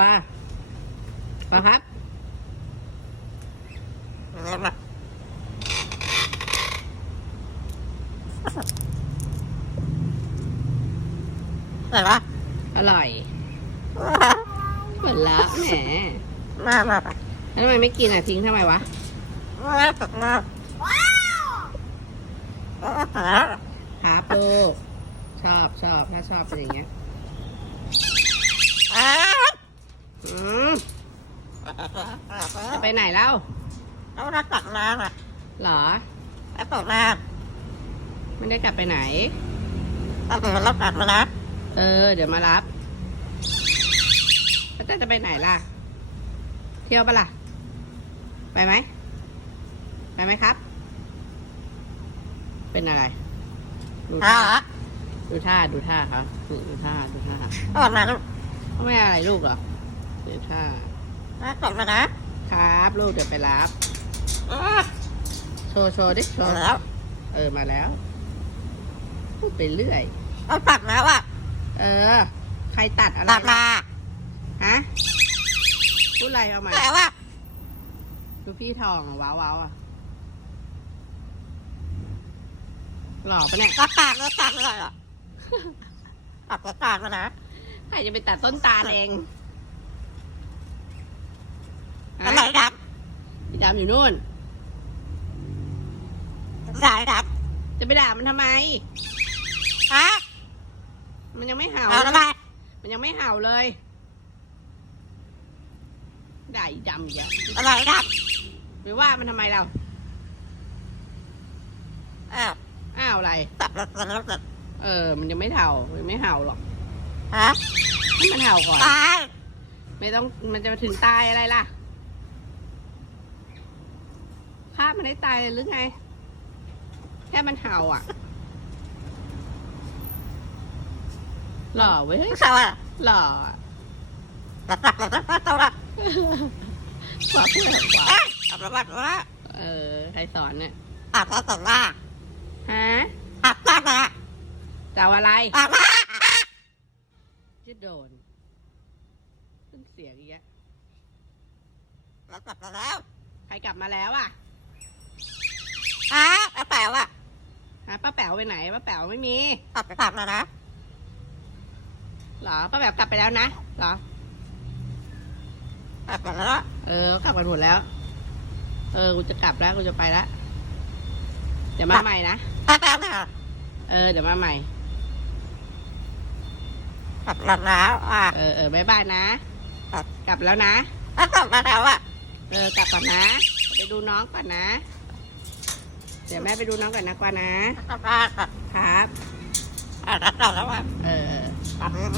ปลาปลาครับเห็นปะอร่อยเหมือนละแหมมามามาแล้วทำไมไม่กินอะทิ้งทำไมวะมาตกมาว้าวครับลูกชอบชอบถ้าชอบเป็นอย่างเงี้ยอ้าวอืม จะไปไหนแล้วเอาละตักน้ำอะเหรอแล้วตกน้ไม่ได้กลับไปไหนำถ้าเกิดเราตักมานะเออ เดี๋ยวมารับแล้วจะไปไหนล่ะ เที่ยวปะล่ะ ไปไหมไปไหมครับ เป็นอะไรดูอ้าท่าวดูท่าดูท่าครับดูดูท่าดูท่าตกมาลูกเขาไม่อะไรลูกเหรอ ดูท่าแล้วตกมานะครับลูกเดี๋ยวไปรับอ้าวโชว์โชว์ดิโชว์แล้ว เออมาแล้วพูดไปเรื่อยเอาตักแล้วอะ เออ ใครตัดอะไรตักมาฮะพูดอะไรเอาใหม่แต่ว่าดูพี่ทองอะว้าวว้าวอะหล่อปะเนี่ยก็ตักแล้วตักเลยอะตักแล้วตักมานะใครจะไปตัดต้นตาลเองฮะ อะไรดับ พี่ดำอยู่นู่นสายดับ จะไปด่ามันทำไมฮะมันยังไม่เห่าเอาทำไมมันยังไม่เห่าเลยด่าอีดำอีกอะอะไรดับไปว่ามันทำไมเราอ้าวอ้าวอะไร ตักแล้วตักแล้วตักเออ มันยังไม่เห่ามันยังไม่เห่าหรอกฮะให้มันเห่าก่อน ตายไม่ต้องมันจะมาถึงตายอะไรล่ะ ฆ่ามันได้ตายเลยหรือไง แค่มันเห่าอะ หล่อเว้ยเฮ้ยสวัสดีหล่ออะตักตักแล้วตักตัวละกว่าเพื่อนกว่าเอ้ยตักแล้วตักแล้วเออ ใครสอนเนี่ย ตักแล้วตักแล้วฮะตักตักแล้วจะเอาอะไร ตักแล้วจะโดนขึ้นเสียงอีกแล้วแล้วตักแล้ว ใครกลับมาแล้วอะ ฮะแล้วแปลว่าฮะป้าแป๋วไปไหนป้าแป๋วไม่มีตักไปตักแล้วนะเหรอป้าแป๋วกลับไปแล้วนะเหรอตักแล้ว เออกลับกันหมดแล้ว เออกูจะกลับแล้วกูจะไปแล้วเดี๋ยวมาใหม่นะตักแล้วนะเออเดี๋ยวมาใหม่ตักแล้วอะเออเออบายบายนะครับกลับแล้วนะแล้วตักแล้วอะเออกลับก่อนนะ ไปดูน้องก่อนนะ เดี๋ยวแม่ไปดูน้องก่อนนะกว่านะตักแล้วครับตักแล้วอะเออตักแล้ว